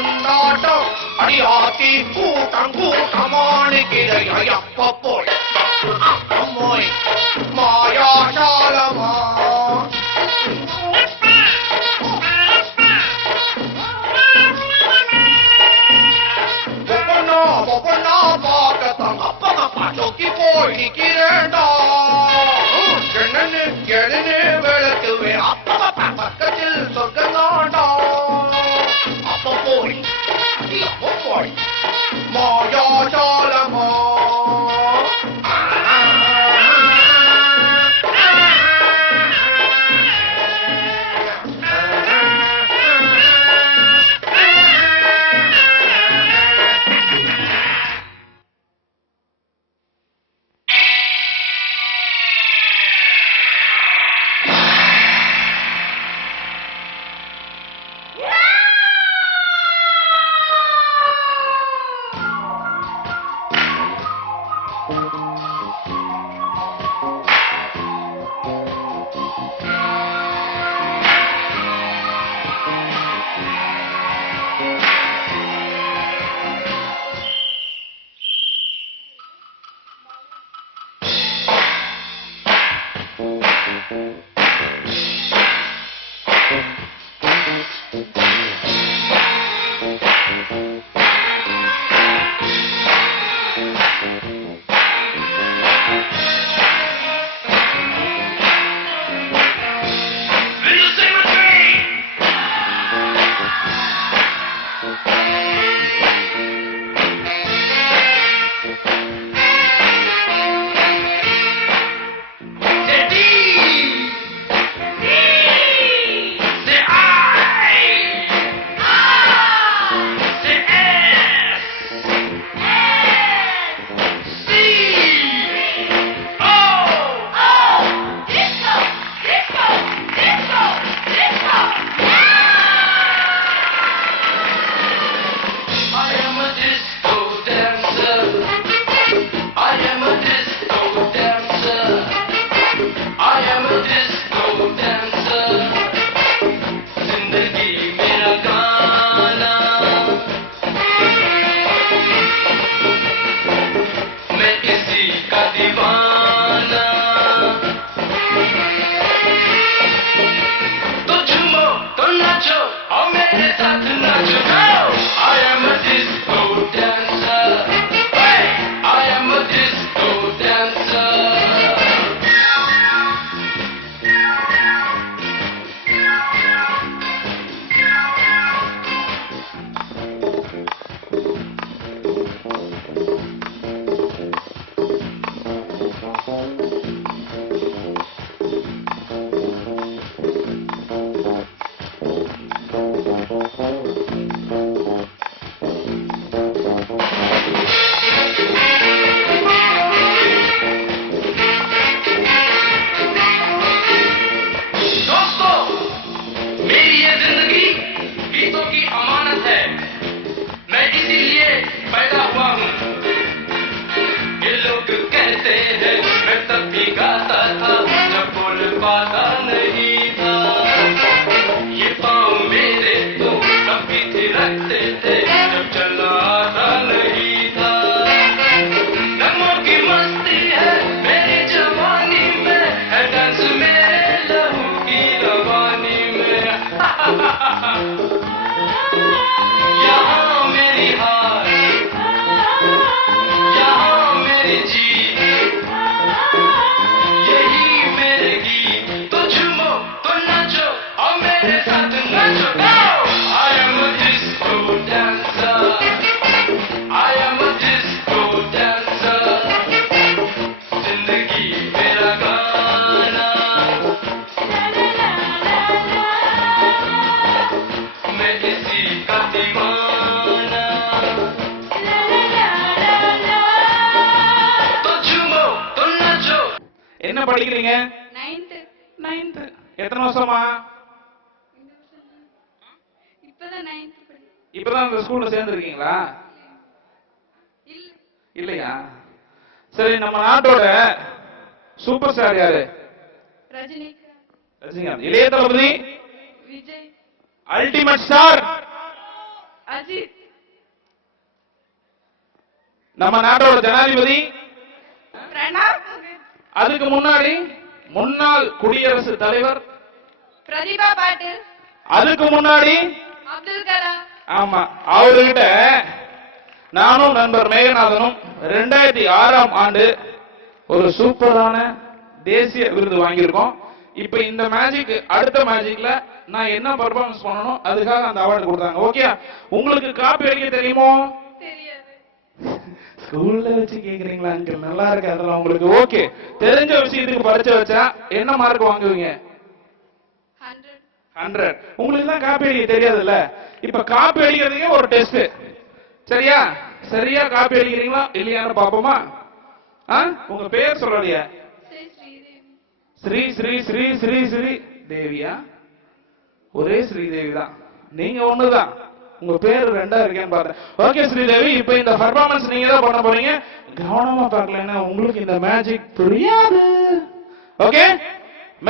கொண்டாட்டம் அடியாத்தி கூட்டம் கூட்டமானுக்கிறை ஐயப்போய் அப்பம்மோய் மாயாசாலமா பொப்பண்ணா பாக்கத்தான் அப்பமா பாட்டோக்கி போய் நிக்கிறேன்டா எழுன்னு விளக்குவே அப்பமா பக்கத்தில் சொர்க்கந்தாண்டா அப்ப போய் போய் மாயாசாலமா என்ன படிக்கிறீங்க? 9th. எத்தனை வருஷமா? இப்பதான் 9th படிக்கிறேன். இப்பதான் இந்த ஸ்கூல்ல சேர்ந்திருக்கீங்களா? இல்லையா? சரி, நம்ம நாட்டோட சூப்பர் ஸ்டார் யாரு? ரஜினிகாந்த். இளைய தளபதி விஜய். Ultimate star Ajith. நம்ம நாட்டோட ஜனாதிபதி. பிரணாப் முகர்ஜி. அதுக்கு முன்னாடி முன்னாள் குடியரசுத் தலைவர். பிரதிபா பாட்டில். அதுக்கு முன்னாடி அப்துல் கலாம். ஆமா, அவர்கிட்ட நானும் நண்பர் மேகநாதனும் 2006ஆம் ஆண்டு ஒரு சூப்பரான தேசிய விருது வாங்கியிருக்கோம். இப்ப இந்த மேஜிக், அடுத்த மேஜிக்ல நான் என்ன பர்ஃபார்மன்ஸ் பண்ணணும் அதுக்காக அந்த அவார்டு கொடுத்தாங்க. ஓகே, உங்களுக்கு காப்பி அடிக்க தெரியுமோ? தெரியாது. ஸ்கூல்ல வச்சு கேக்குறீங்களா அங்கிள்? நல்லா இருக்கு அதெல்லாம் உங்களுக்கு. ஓகே, தெரிஞ்ச விஷயத்துக்கு பரிச்சை வச்சா என்ன மார்க் வாங்குவீங்க? 100. 100. உங்களுக்கு தான் காப்பி அடிக்க தெரியாதுல்ல. இப்ப காப்பி அடிக்கிறதுக்கே ஒரு டெஸ்ட். சரியா? சரியா காப்பி அடிக்கிறீங்களா இல்லையான்னு பாப்போமா? உங்க பேர் சொல்லலையா? ஸ்ரீ ஸ்ரீ ஸ்ரீ ஸ்ரீ ஸ்ரீ தேவியா? ஒரே ஸ்ரீதேவி தான். நீங்க ஒண்ணுதான், உங்க பேர் ரெண்டா இருக்கேன்னு பார்த்தேன். ஓகே ஸ்ரீதேவி, இப்ப இந்த பர்ஃபார்மன்ஸ் நீங்க தான் பண்ண போறீங்க. கவனமா பார்க்கலன்னா உங்களுக்கு இந்த மேஜிக் புரியாது. Okay,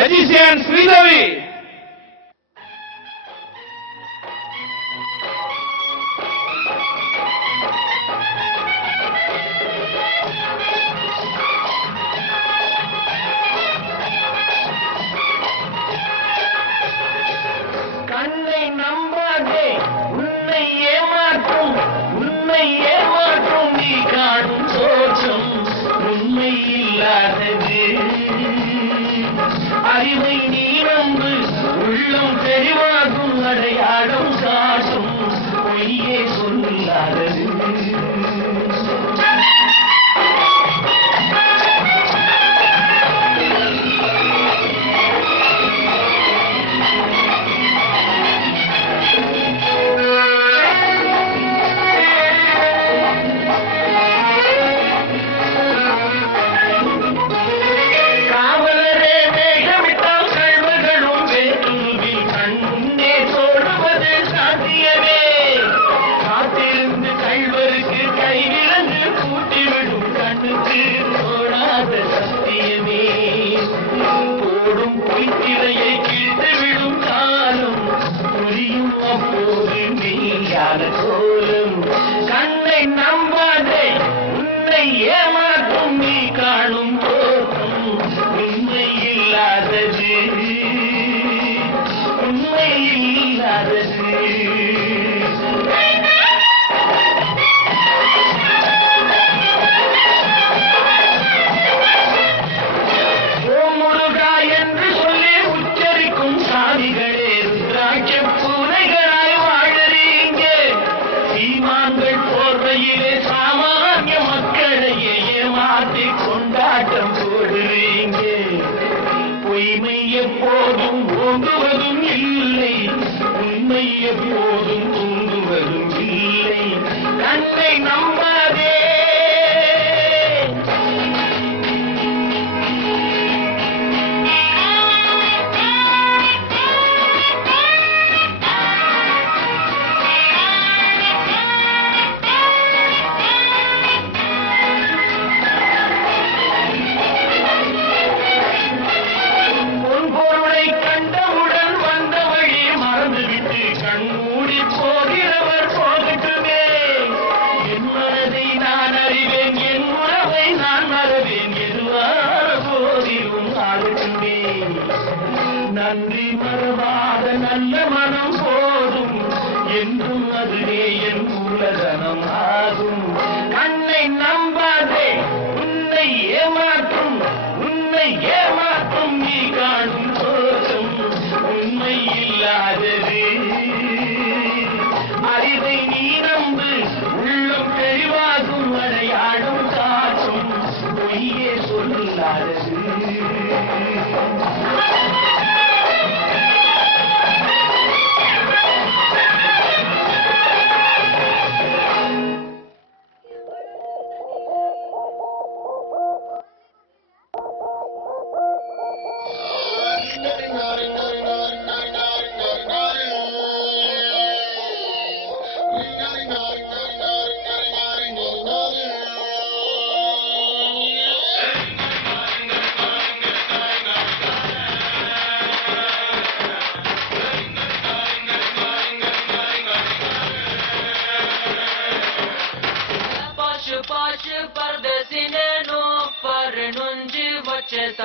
magician Sridevi. கண்ணை நம்பாதே, உன்னை ஏமாற்றும், உன்னை ஏமாற்றும் நீ காணும் தோற்றம் உண்மை இல்லாதது. அறிவை நீ நம்பு, உள்ளம் தெளிவாகும், அடையாளம் காட்டும் பொய்யே சொல்லாதது. திரையை கீழ்த்து விடும் காலம் புரியும் அப்போது நீயான கோலம். கண்ணை நம்பாதே, உன்னை ஏமாற்றும் நீ காணும் தோற்றம் உண்மை இல்லாதது, உண்மை இல்லாதது. சாமானிய மக்களையே ஏமாற்றி கொண்டாட்டம் போடுறீங்க. பொய்மை எப்போதும் ஓங்குவதும் இல்லை, உண்மை எப்போதும் தூங்குவதும் இல்லை. கண்ணை நம்பாதே. நன்றி மறவாத நல்ல மனம் போதும், என்றும் அதுவே என் மூலதனம் ஆகும். கண்ணை நம்பாதே, உன்னை ஏமாற்றும், உன்னை ஏமாற்றும் நீ காணும் தோற்றம் உண்மை இல்லாதது. அறிவை நீ நம்பு, உள்ளம் தெளிவாகும், அடையாளம் காட்டும் பொய்யே சொல்லாதது.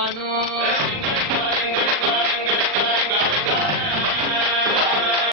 தானோ